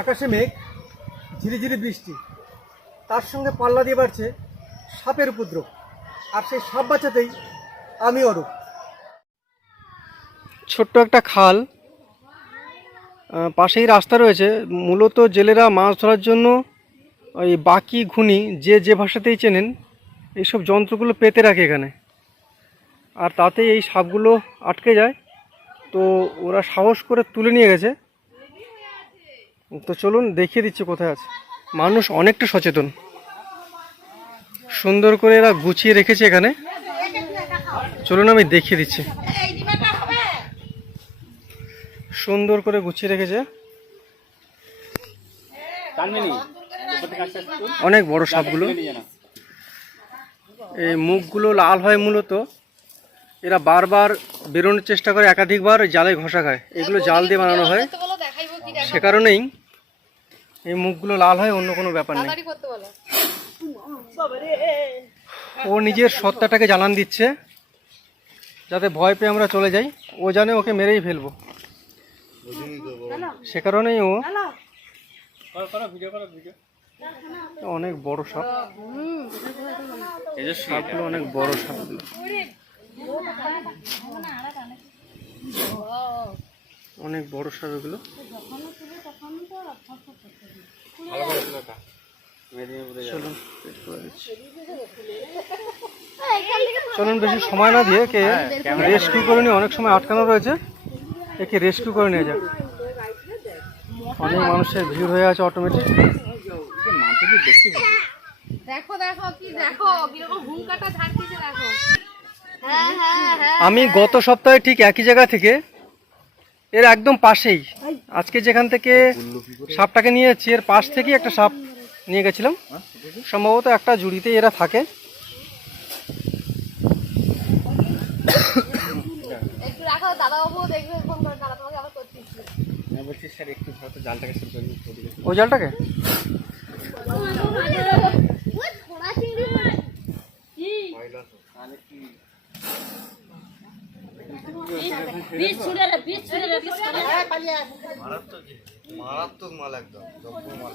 আকাশে মেঘ, ঝিরিঝিরি বৃষ্টি, তার সঙ্গে পাল্লা দিয়ে বাড়ছে সাপের উপদ্রব। আর সেই সাপ বাঁচাতেই আমি অরূপ। ছোট্ট একটা খাল, পাশেই রাস্তা রয়েছে। মূলত জেলেরা মাছ ধরার জন্য ওই বাকি ঘুনি যে ভাষাতেই চেনেন এইসব যন্ত্রগুলো পেতে রাখে এখানে, আর তাতে এই সাপগুলো আটকে যায়। তো ওরা সাহস করে তুলে নিয়ে গেছে। তো চলুন দেখিয়ে দিচ্ছি কোথায় আছে। মানুষ অনেকটা সচেতন, সুন্দর করে এরা গুছিয়ে রেখেছে এখানে। চলুন আমি দেখিয়ে দিচ্ছি। সুন্দর করে গুছিয়ে রেখেছে। অনেক বড় সাপগুলো। এই মুখগুলো লাল হয়, মূলত এরা বারবার বেরোনোর চেষ্টা করে, একাধিকবার জালে ঘষা খায়। এগুলো জাল দিয়ে বানানো হয়, সে কারণেই এই মুখগুলো লাল হয়, অন্য কোনো ব্যাপার নেই। ও নিজের সত্তাটাকে জানান দিচ্ছে, যাতে ভয় পেয়ে আমরা চলে যাই। ও জানে ওকে মেরেই ফেলবো, সে কারণেই ও। অনেক বড় সাপ, এই যে সাপগুলো অনেক বড় সাপগুলো, অনেক বড় সাপ এগুলো। চলুন বেশি সময় না দিয়ে একে রেস্কিউ করে নিয়ে, অনেক সময় আটকানো রয়েছে, একে রেস্কিউ করে নিয়ে যাক। অনেক মানুষের ভিড় হয়ে আছে অটোমেটিক। আমি গত সপ্তাহে ঠিক একই জায়গা থেকে, এর একদম পাশেই, আজকে যেখান থেকে সাপটাকে নিয়েছি এর পাশ থেকেই একটা সাপ নিয়ে গেছিলাম। সম্ভবত একটা জুড়িতে এরা থাকে। ওই জালটাকে মারাত্মক মাল, একদম মাল।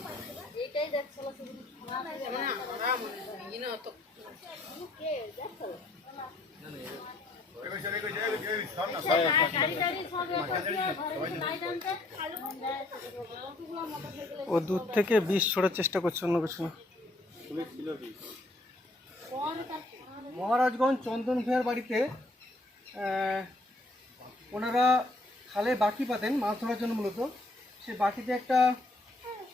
ও দূর থেকে বিষ ছোড়ার চেষ্টা করছে, অন্য কিছু না। মহারাজগঞ্জ চন্দন ভূঁইয়ার বাড়িতে ওনারা খালে বাকি পাতেন মাছ ধরার জন্য। মূলত সে বাকিতে একটা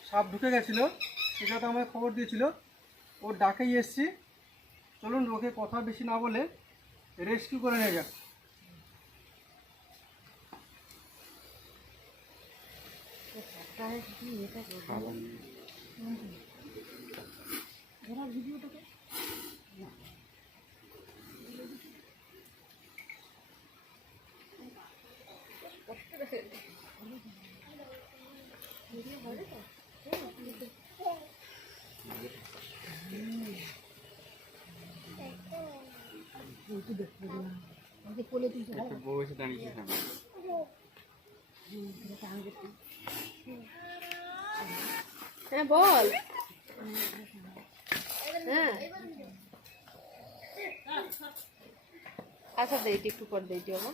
সাপ ঢুকে গেছিলো, সেটা তো আমায় খবর দিয়েছিল। ওর ডাকেই এসছি। চলুন ওকে কথা বেশি না বলে রেস্কিউ করে নিয়ে যাক। হ্যাঁ বল। হ্যাঁ আচ্ছা, দেইটি একটু পর দেইটি হবো।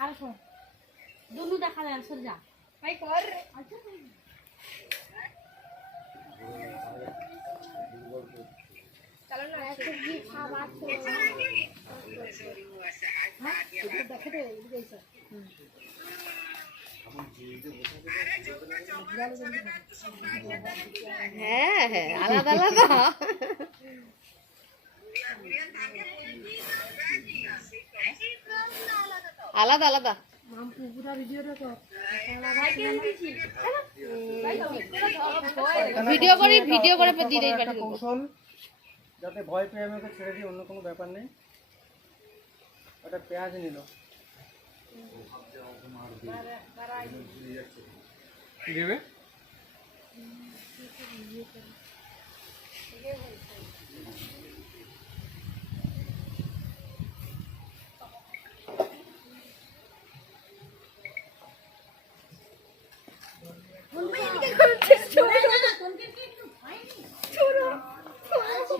আরো সব দুনু দেখা যায়, সর যা ভাই কর। চলো না সবজি খাবার হ্যাঁ হ্যাঁ, আলাদা আলাদা। আলাদা আলাদা ভিডিও করে কৌশল, যাতে ভয় পেয়ে আমি ওকে ছেড়ে দিই, অন্য কোনো ব্যাপার নেই। ওটা পেঁয়াজ নিল, দেবে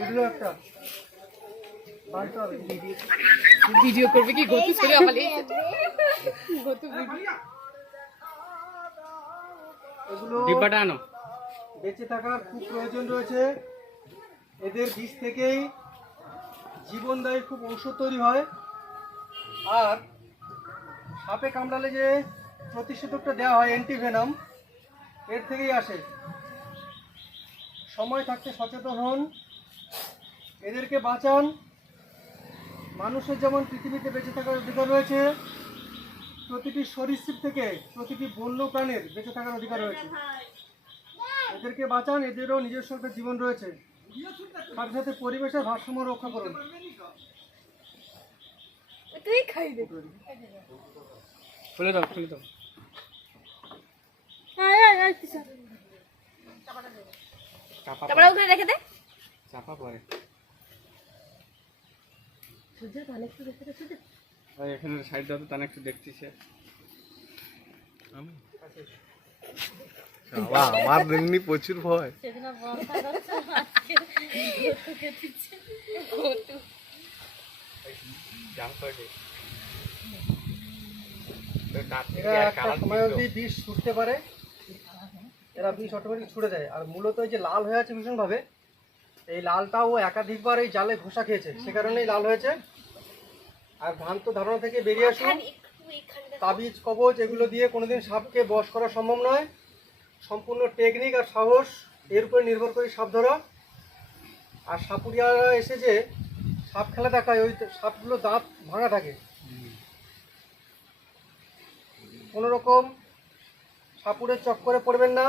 এগুলো একটা বাড়তে হবে। ভিডিও করবে কি গতি ছেড়ে আমার গতি ভিডিও এগুলো ডিব্বাটা আনো। বেঁচে থাকার খুব প্রয়োজন রয়েছে। এদের বীজ থেকেই জীবনদায়ী খুব ঔষধ তৈরি হয়। আর সাপে কামড়ালে যে প্রতিষেধকটা দেওয়া হয় অ্যান্টিভেনাম, এর থেকেই আসে। সময় থাকতে সচেতন হন, এদেরকে বাঁচান। মানুষের যেমন পৃথিবীতে বেঁচে থাকার অধিকার রয়েছে, প্রতিটি সরীসৃপ থেকে প্রতিটি বন্য প্রাণীর বেঁচে থাকার অধিকার রয়েছে। এদেরকে বাঁচান, এদেরও নিজস্ব একটা জীবন রয়েছে। সাথে সাথে পরিবেশের ভারসাম্য রক্ষা করুন। তুই খাই দে খুলে দাও, খুলে দাও। চাপা তারপরে ওখানে রেখে দে চাপা পরে। সূর্য তাহলে একটু রেখে দে সূর্য ভাই এখানে সাইড দাও তো, তা একটু দেখছি সে। বাবা, আমার এমনি প্রচুর ভয়। সেদিন বর্ষা যাচ্ছে আজকে ঘুরতে খেতেছে এরা একটা সময় অবধি বিষ ছুটতে পারে, এরা বিষ অটোমেটিক ছুটে দেয়। আর মূলত এই যে লাল হয়ে আছে ভীষণভাবে, এই লালটাও একাধিকবার এই জালে ঘষা খেয়েছে, সে কারণেই লাল হয়েছে। আর ভ্রান্ত ধারণা থেকে বেরিয়ে আসুন। তাবিজ কবজ এগুলো দিয়ে কোনোদিন সাপকে বশ করা সম্ভব নয়। সম্পূর্ণ টেকনিক আর সাহস এর উপরে নির্ভর করে সাপ ধরা। আর সাপুরিয়ারা এসে যে সাপ খেলা দেখায়, ওই সাপগুলো দাঁত ভাঙা থাকে। কোনো রকম সাপুরের চক্করে পড়বেন না।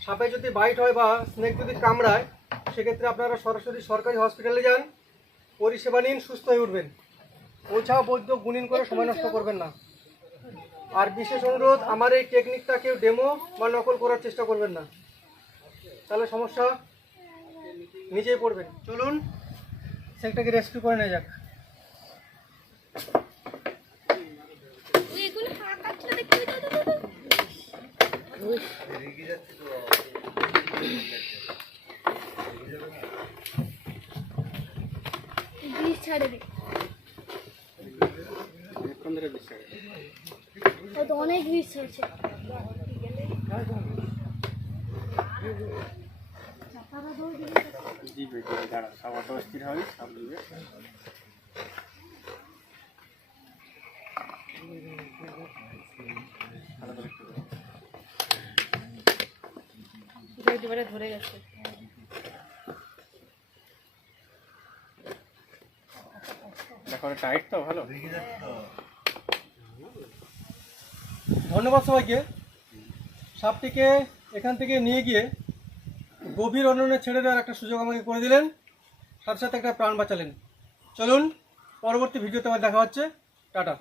সাপে যদি বাইট হয় বা স্নেক যদি কামড়ায়, সেক্ষেত্রে আপনারা সরাসরি সরকারি হসপিটালে যান, পরিষেবা নিন, সুস্থ হয়ে উঠবেন। ওঝা বৈদ্য গুণিন করে সময় নষ্ট করবেন না। আর বিশেষ অনুরোধ, আমার এই টেকনিকটা কেউ ডেমো বা নকল করার চেষ্টা করবেন না, তাহলে সমস্যা নিজেই পড়বেন। চলুন সেটাকে রেস্কিউ করে নেওয়া যাক। এগুলো ফাঁকা ছিল দেখতে বিষ ছাড়ে দে অনেকক্ষণ ধরে বিশ্বাস। হয়তো অনেক বিষ ছাড়ছে দিবে দিবে, দাঁড়া, সব অত অস্থির হবে, সব দিবে। একেবারে ধরে গেছে দেখো টাইট তো ভালো। ধন্যবাদ সবাইকে। সাপটিকে এখান থেকে নিয়ে গিয়ে গভীর অরণ্যে ছেড়ে দেওয়ার একটা সুযোগ আমাকে করে দিলেন, সাথে সাথে একটা প্রাণ বাঁচালেন। চলুন পরবর্তী ভিডিওতে আবার দেখা হচ্ছে। টাটা।